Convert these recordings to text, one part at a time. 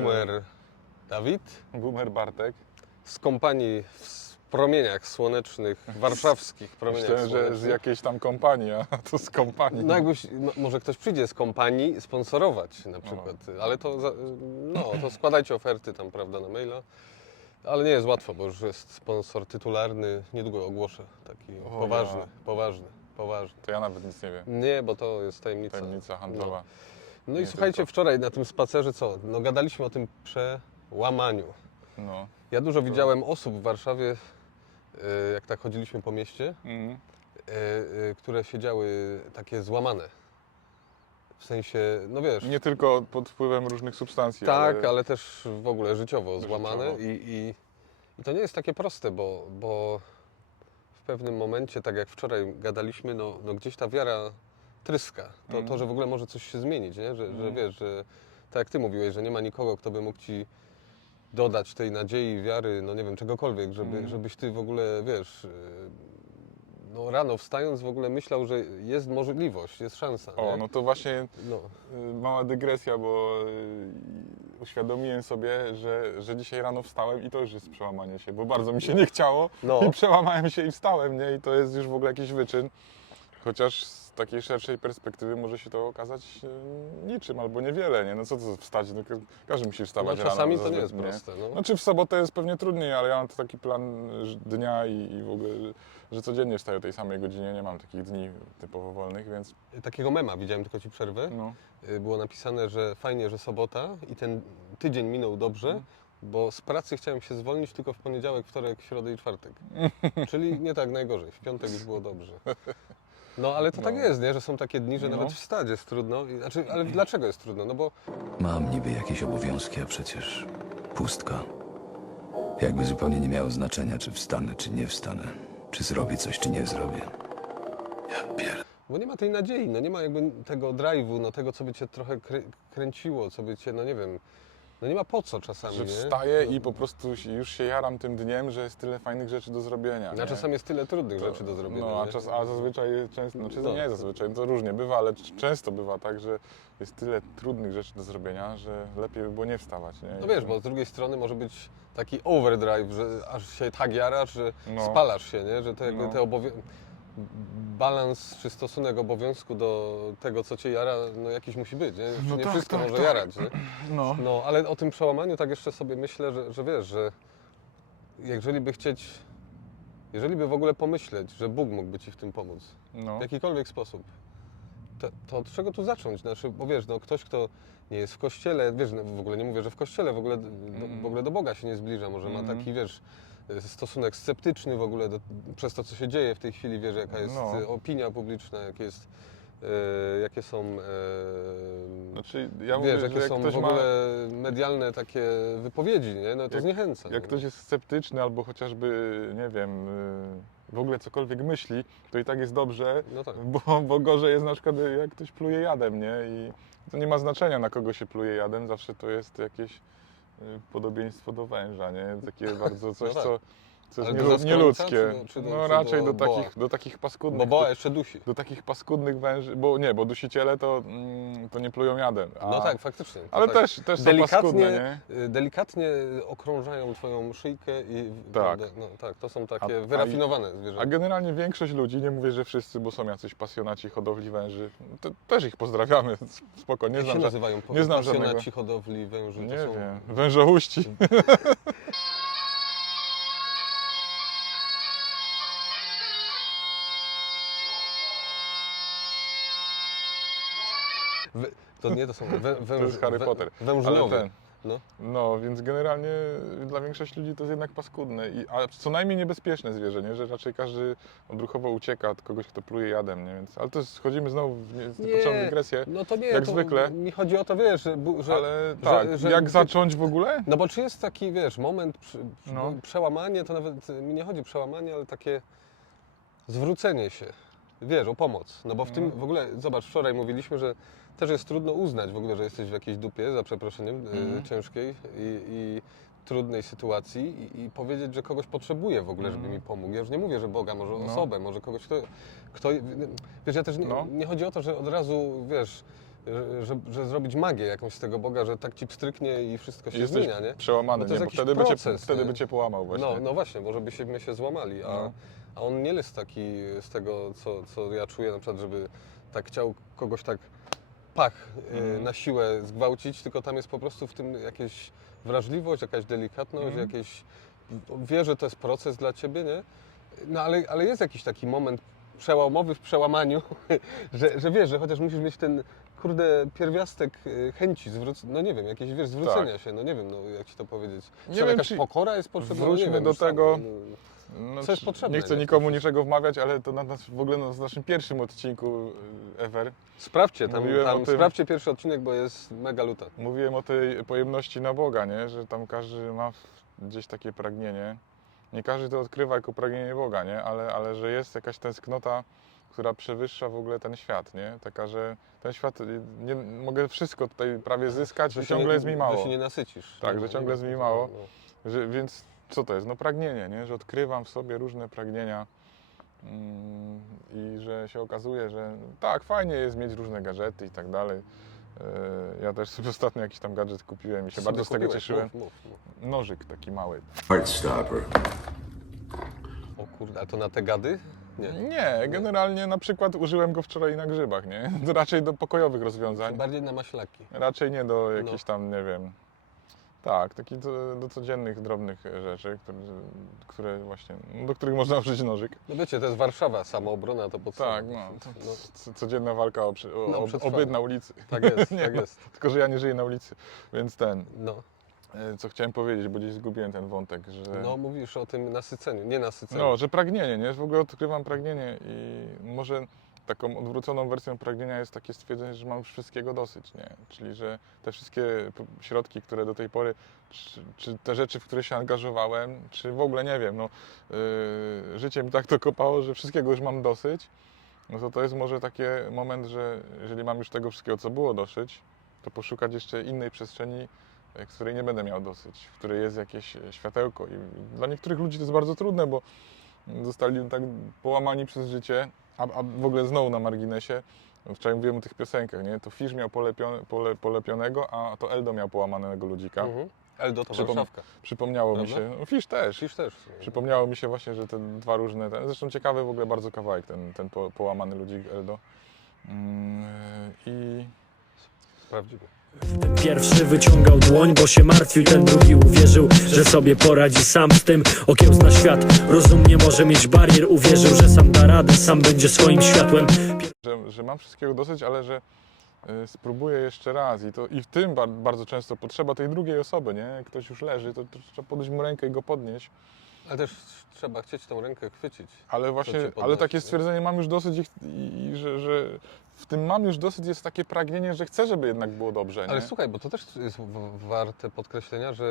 Boomer Dawid Boomer Bartek. z kompanii w promieniach słonecznych, warszawskich promieniach Myślałem, że z jakiejś tam kompanii, a to z kompanii. No jakbyś, no, może ktoś przyjdzie z kompanii sponsorować na przykład, ale to, za, no, to składajcie oferty tam, prawda, na maila. Ale nie jest łatwo, bo już jest sponsor tytularny, niedługo ogłoszę, taki O poważny, ja. poważny, poważny. To ja nawet nic nie wiem. Nie, bo to jest tajemnica. Tajemnica handlowa. No i Nie słuchajcie, tylko. wczoraj na tym spacerze co? No gadaliśmy o tym przełamaniu. No. Ja dużo widziałem osób w Warszawie, e, jak tak chodziliśmy po mieście, e, które siedziały takie złamane. W sensie, no wiesz, Nie tylko pod wpływem różnych substancji, tak, ale... ale też w ogóle życiowo złamane Życiowo. I, i, i to nie jest takie proste, bo, bo w pewnym momencie, tak jak wczoraj gadaliśmy, no, no gdzieś ta wiara tryska. To, to, że w ogóle może coś się zmienić, nie? Że, że Mhm. wiesz, że tak jak ty mówiłeś, że nie ma nikogo, kto by mógł ci dodać tej nadziei, wiary, no nie wiem, czegokolwiek, żeby, Mhm. żebyś ty w ogóle, wiesz, yy, no rano wstając w ogóle myślał, że jest możliwość, jest szansa. O, nie? no to właśnie no. y, mała dygresja, bo y, uświadomiłem sobie, że, że dzisiaj rano wstałem i to już jest przełamanie się, bo bardzo mi się nie chciało No. i przełamałem się i wstałem, nie? I to jest już w ogóle jakiś wyczyn. Chociaż takiej szerszej perspektywy może się to okazać y, niczym albo niewiele, nie? No co to wstać? No, ka- każdy musi no wstawać czasami rano. to nie jest proste. No. Znaczy w sobotę jest pewnie trudniej, ale ja mam taki plan dnia i, i w ogóle, że codziennie wstaję o tej samej godzinie, nie mam takich dni typowo wolnych, więc Takiego mema widziałem, tylko ci przerwę. no. Y, Było napisane, że fajnie, że sobota i ten tydzień minął dobrze, Mhm. bo z pracy chciałem się zwolnić tylko w poniedziałek, wtorek, środę i czwartek. Czyli nie tak najgorzej. W piątek już było dobrze. No ale to tak No. jest, nie? że są takie dni, że No. nawet wstać jest trudno. I- Znaczy, ale dlaczego jest trudno? No bo Mam niby jakieś obowiązki, a przecież pustka. Jakby zupełnie nie miało znaczenia, czy wstanę, czy nie wstanę. Czy zrobię coś, czy nie zrobię. Ja pier... Bo nie ma tej nadziei, no nie ma jakby tego drive'u, no tego, co by cię trochę krę- kręciło, co by cię, no nie wiem, no nie ma po co czasami, Że wstaję no, i po prostu już się jaram tym dniem, że jest tyle fajnych rzeczy do zrobienia. A nie? czasami jest tyle trudnych To- rzeczy do zrobienia. No, a, czas, a zazwyczaj często, znaczy No. nie zazwyczaj, to różnie bywa, ale często bywa tak, że jest tyle trudnych rzeczy do zrobienia, że lepiej by było nie wstawać. Nie? No wiesz, bo z drugiej strony może być taki overdrive, że aż się tak jarasz, że No. spalasz się, nie? Że jakby No. te obowią... balans czy stosunek obowiązku do tego, co cię jara, no jakiś musi być, nie? No nie tak, wszystko tak, może tak. jarać, nie? No. No, ale o tym przełamaniu tak jeszcze sobie myślę, że, że wiesz, że jeżeli by chcieć, jeżeli by w ogóle pomyśleć, że Bóg mógłby ci w tym pomóc, No. w jakikolwiek sposób, to, to od czego tu zacząć? Znaczy, bo wiesz, no, ktoś, kto nie jest w kościele, wiesz, no, w ogóle nie mówię, że w kościele w ogóle do, Mm. w ogóle do Boga się nie zbliża, może ma Mm. taki, wiesz, stosunek sceptyczny w ogóle do, przez to, co się dzieje w tej chwili, wiesz, jaka jest No. e, opinia publiczna, jakie jest, e, jakie są, Znaczy, ja wiesz, mówię, że jakie jak są w ma, ogóle medialne takie wypowiedzi, nie? No to Jak- zniechęca. jak no. ktoś jest sceptyczny albo chociażby, nie wiem, y, w ogóle cokolwiek myśli, to i tak jest dobrze, No tak. bo, bo gorzej jest na przykład jak ktoś pluje jadem, nie? I to nie ma znaczenia na kogo się pluje jadem, zawsze to jest jakieś y, podobieństwo do węża, nie? Takie bardzo coś, tak. Co, Ale jest do nielu- nieludzkie. czy do- czy do- no czy raczej do do, boa? takich, do takich paskudnych. Bo boa jeszcze dusi. do takich paskudnych węży, bo nie, bo dusiciele to, mm, to nie plują jadem. A, No tak, faktycznie. to Ale tak. też, też są paskudne, nie? y, delikatnie okrążają twoją szyjkę i Tak. no, tak, to są takie A- a- wyrafinowane A zwierzęta. generalnie większość ludzi, nie mówię, że wszyscy, bo są jacyś pasjonaci hodowli węży, to też ich pozdrawiamy, spoko, nie Jak się znam, ża- nazywają nie znam pasjonaci żadnego. hodowli węży? nie to są... wiem, wężołuści. To nie, to są wę, węż, jest Harry wę- Potter. Ten, No. no, więc generalnie dla większości ludzi to jest jednak paskudne, I, a co najmniej niebezpieczne zwierzę, nie? że raczej każdy odruchowo ucieka od kogoś, kto pluje jadem, nie? Więc, ale to jest, schodzimy znowu w nie- niepotrzebną dygresję, no to nie, jak to zwykle. Mi chodzi o to, wiesz, że, że ale że- tak, że- jak zacząć w ogóle? No bo czy jest taki, wiesz, moment, przy, No. przełamanie, to nawet mi nie chodzi o przełamanie, ale takie zwrócenie się, wiesz, o pomoc. No bo w tym No. w ogóle, zobacz, wczoraj mówiliśmy, że też jest trudno uznać w ogóle, że jesteś w jakiejś dupie, za przeproszeniem, y, Mhm. ciężkiej i, i trudnej sytuacji i, i powiedzieć, że kogoś potrzebuję w ogóle, żeby Mhm. mi pomógł. Ja już nie mówię, że Boga, może No. osobę, może kogoś, kto, kto... Wiesz, ja też nie, No. nie chodzi o to, że od razu, wiesz, że, że, że zrobić magię jakąś z tego Boga, że tak ci pstryknie i wszystko się Jesteś zmienia, nie? przełamany, Bo to nie? bo wtedy, by cię, proces, wtedy by cię połamał właśnie. No, no właśnie, może byśmy się złamali, a, No. a on nie jest taki z tego, co, co ja czuję, na przykład, żeby tak chciał kogoś tak pach y, Mhm. na siłę zgwałcić, tylko tam jest po prostu w tym jakieś wrażliwość, jakaś delikatność, Mhm. jakieś... Wie, że to jest proces dla ciebie, nie? No ale, ale jest jakiś taki moment przełamowy w przełamaniu, że, że wiesz, że chociaż musisz mieć ten kurde pierwiastek y, chęci, zwróc... no nie wiem, jakieś wiesz, zwrócenia się, no nie wiem, no jak ci to powiedzieć. Tak. Nie wiem, jakaś czy- pokora jest potrzebna? Wróćmy no, wiem, do sam, tego- no, No, Co jest potrzebne, Nie chcę nie? nikomu niczego wmawiać, ale to na nas, w ogóle na naszym pierwszym odcinku y, ever Sprawdźcie, tam, tam tym- sprawdźcie pierwszy odcinek, bo jest mega luta. mówiłem o tej pojemności na Boga, nie? że tam każdy ma gdzieś takie pragnienie. Nie każdy to odkrywa jako pragnienie Boga, nie? Ale, ale że jest jakaś tęsknota, która przewyższa w ogóle ten świat, nie? Taka, że ten świat, nie, mogę wszystko tutaj prawie zyskać się ciągle nie, jest mi mało. Że się nie nasycisz. Tak, No, że no, ciągle no, jest mi no, mało. no. Że, więc co to jest? No pragnienie, nie? że odkrywam w sobie różne pragnienia mm, i że się okazuje, że tak, fajnie jest mieć różne gadżety i tak dalej. E, Ja też sobie ostatnio jakiś tam gadżet kupiłem i się bardzo z tego kupiłeś? cieszyłem. Mów, mów, mów. Nożyk taki mały. Heartstopper. O kurde, a to na te gady? Nie. Nie, generalnie na przykład użyłem go wczoraj na grzybach, nie? Raczej do pokojowych rozwiązań. Bardziej na maślaki. Raczej nie do No. jakichś tam, nie wiem. Tak, taki do, do codziennych, drobnych rzeczy, które, które właśnie, no, do których można użyć nożyk. No wiecie, to jest Warszawa, samoobrona to podstawa. Tak, no, to, no, codzienna walka o, przy- o, No, obyt na ulicy. tak jest, Nie, tak no. jest. Tylko, że ja nie żyję na ulicy, więc ten, No, e, co chciałem powiedzieć, bo gdzieś zgubiłem ten wątek, że... no mówisz o tym nasyceniu, nie nasyceniu. No, że pragnienie, nie? W ogóle odkrywam pragnienie i może taką odwróconą wersją pragnienia jest takie stwierdzenie, że mam już wszystkiego dosyć, nie? Czyli, że te wszystkie środki, które do tej pory, czy, czy te rzeczy, w które się angażowałem, czy w ogóle nie wiem, no, yy, życie mi tak to kopało, że wszystkiego już mam dosyć, no to to jest może taki moment, że jeżeli mam już tego wszystkiego, co było dosyć, to poszukać jeszcze innej przestrzeni, e, której nie będę miał dosyć, w której jest jakieś e, światełko. I dla niektórych ludzi to jest bardzo trudne, bo zostali tak połamani przez życie, a, a w ogóle znowu na marginesie, wczoraj mówiłem o tych piosenkach, nie? To Fisz miał polepione, pole, polepionego, a to Eldo miał połamanego ludzika. Mhm. Eldo to Przypom- Warszawka. Przypomniało mi się, no Fisz też, Przecież też. przypomniało mi się właśnie, że te dwa różne, ten, zresztą ciekawy w ogóle bardzo kawałek, ten, ten po, połamany ludzik Eldo. Mm, I Prawdziwy. Ten pierwszy wyciągał dłoń, bo się martwił, ten drugi uwierzył, że sobie poradzi sam z tym. Okiełzna świat, rozum nie może mieć barier, uwierzył, że sam da radę, sam będzie swoim światłem. że, że mam wszystkiego dosyć, ale że y, spróbuję jeszcze raz i, to, i w tym bar, bardzo często potrzeba tej drugiej osoby, nie? Jak ktoś już leży, to, to trzeba podać mu rękę i go podnieść, Ale też trzeba chcieć tą rękę chwycić. ale właśnie, cię ale podnosi, takie nie? stwierdzenie mam już dosyć i, i że, że w tym mam już dosyć jest takie pragnienie, że chcę, żeby jednak było dobrze, Ale nie? słuchaj, bo to też jest w- warte podkreślenia, że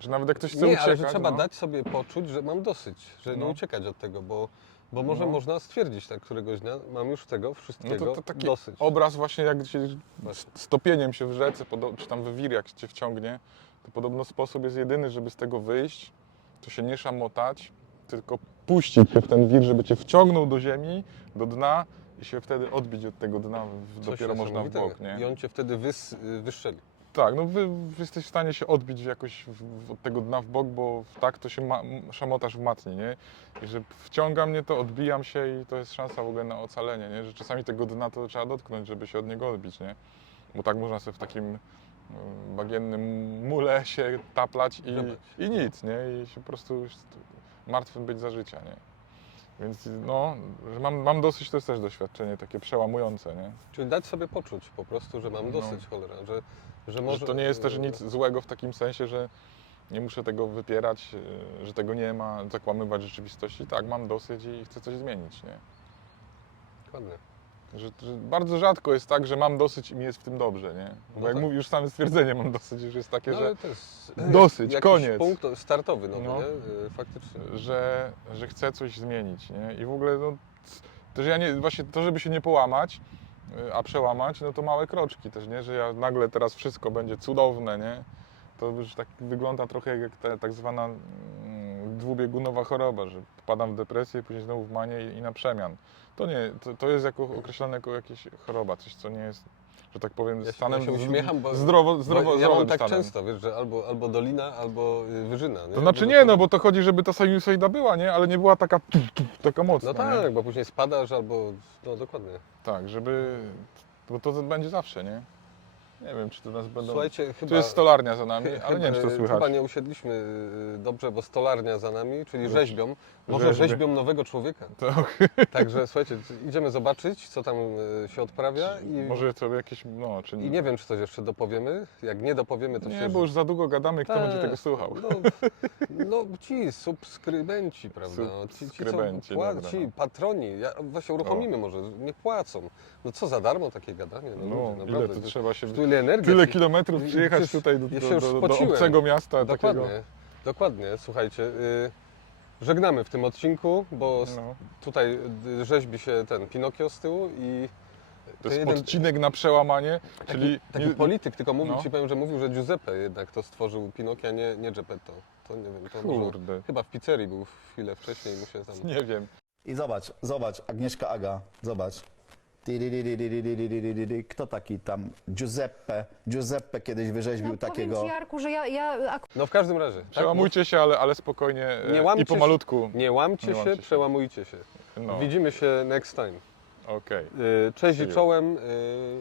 Że nawet jak ktoś chce nie, uciekać, ale że trzeba no, dać sobie poczuć, że mam dosyć, że nie No. uciekać od tego, bo, bo może No. można stwierdzić tak któregoś dnia, mam już tego no wszystkiego to, to taki dosyć. obraz właśnie jak się się w rzece, podo- czy tam we wir, jak cię wciągnie, to podobno sposób jest jedyny, żeby z tego wyjść, to się nie szamotać, tylko puścić się w ten wir, żeby cię wciągnął do ziemi, do dna i się wtedy odbić od tego dna, w- dopiero można w bok, nie? I on cię wtedy wys, wystrzeli. Tak, no wy, wy jesteś w stanie się odbić jakoś w, w, od tego dna w bok, bo tak to się ma, m- szamotaż wmatnie, nie? I że wciąga mnie to, odbijam się i to jest szansa w ogóle na ocalenie, nie? Że czasami tego dna to trzeba dotknąć, żeby się od niego odbić, nie? Bo tak można sobie w takim y, bagiennym mule się taplać i, i nic, nie? I się po prostu martwym być za życia, nie? Więc no, że mam, mam dosyć, to jest też doświadczenie takie przełamujące, nie? Czyli dać sobie poczuć po prostu, że mam No. dosyć cholera, że, że może... Że to nie jest też nic złego w takim sensie, że nie muszę tego wypierać, yy, że tego nie ma, zakłamywać rzeczywistości. Tak, mam dosyć i chcę coś zmienić, nie? Dokładnie. Że, że bardzo rzadko jest tak, że mam dosyć i mi jest w tym dobrze, nie? Bo No jak tak. mówi, już same stwierdzenie mam dosyć, już jest takie, No, że, jest Dosyć, jakiś koniec. punkt startowy nowy, No. nie? Y, Faktycznie. że, że chcę coś zmienić, nie? I w ogóle, no, też ja nie, właśnie to, żeby się nie połamać, yy, a przełamać, no to małe kroczki też, nie? Że ja nagle teraz wszystko będzie cudowne, nie? To już tak wygląda trochę jak ta tak zwana dwubiegunowa choroba, że wpadam w depresję, później znowu w manię i, i na przemian. To nie, to, to jest jako, określone jako jakaś choroba, coś co nie jest że tak powiem, Ja stanem się uśmiecham, bo zdrowo, zdrowo, bo ja mam tak stanem. często, wiesz, że albo, albo dolina, albo y, wyżyna. Nie? To znaczy nie, no bo to chodzi, żeby ta sinusoida była, nie? Ale nie była taka tu, tu, taka mocna, No tak, nie? bo później spadasz albo, no dokładnie. Tak, żeby... Bo to będzie zawsze, nie? Nie wiem, czy to nas będą... Słuchajcie, chyba... Tu jest stolarnia za nami, ale nie wiem, czy to słychać. Chyba nie usiedliśmy y, dobrze, bo stolarnia za nami, czyli rzeźbią. Może Rzeźby. rzeźbią nowego człowieka. To, Także słuchajcie, idziemy zobaczyć, co tam y, się odprawia i, może sobie jakieś, no, czy i nie wiem, czy coś jeszcze dopowiemy. Jak nie dopowiemy, to Nie, się... bo już za długo gadamy, kto Tak, będzie tego słuchał. No, no ci subskrybenci, prawda? no, Ci, ci, co Subskrybenci, pła- ci no. patroni, ja, właśnie uruchomimy może, nie płacą. No co za darmo takie gadanie? No, No, ludzie, ile to trzeba się... Tu ile energii. Tyle kilometrów przyjechać przecież tutaj do, ja się do, już do, do spociłem. obcego miasta Dokładnie, takiego. dokładnie. Słuchajcie, y, żegnamy w tym odcinku, bo s- No. tutaj y, rzeźbi się ten Pinokio z tyłu i To jest jeden- odcinek na przełamanie, taki, czyli... taki nie- polityk, tylko mówił no. ci powiem, że mówił, że Giuseppe jednak to stworzył Pinokia, nie, nie Geppetto. To nie wiem, to może, Kurde, chyba w pizzerii był chwilę wcześniej, mu się tam... nie wiem. I zobacz, zobacz, Agnieszka Aga, zobacz. Kto taki tam? Giuseppe. Giuseppe kiedyś wyrzeźbił No, takiego. Ci, Jarku, że ja, ja ak- No w każdym razie. tak? Przełamujcie się, ale, ale spokojnie Nie łamcie i pomalutku. Nie łamcie Nie się, łamcie się. przełamujcie się. No. Widzimy się next time. Yy, Cześć i czołem.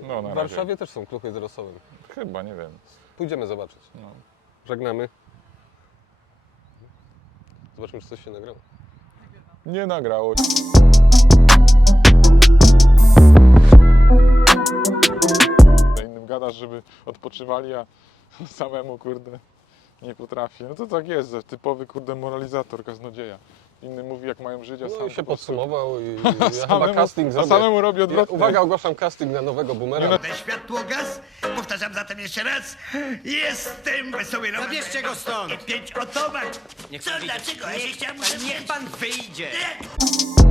No, na w razie. Warszawie też są kluchy z rosołem. Chyba, nie wiem. Pójdziemy zobaczyć. No. Żegnamy. Zobaczmy, czy coś się nagrało. Nie nagrało. Gadasz, żeby odpoczywali, a samemu, kurde, nie potrafi. No to tak jest, że typowy, kurde, moralizator, kaznodzieja. Inny mówi, jak mają żyć, a No sam i się podsumował i A ja chyba samemu, casting a zrobię. samemu robi Ja, odwrotnie. uwaga, ogłaszam casting na nowego boomera. Nie no- Te światło gaz, powtarzam zatem jeszcze raz. Jestem wesoły Roman. Zabierzcie go stąd. I pięć otomak. Niech Co, pan wyjdzie. dlaczego? Ja się chciałem... pan- Niech pan wyjdzie. Nie.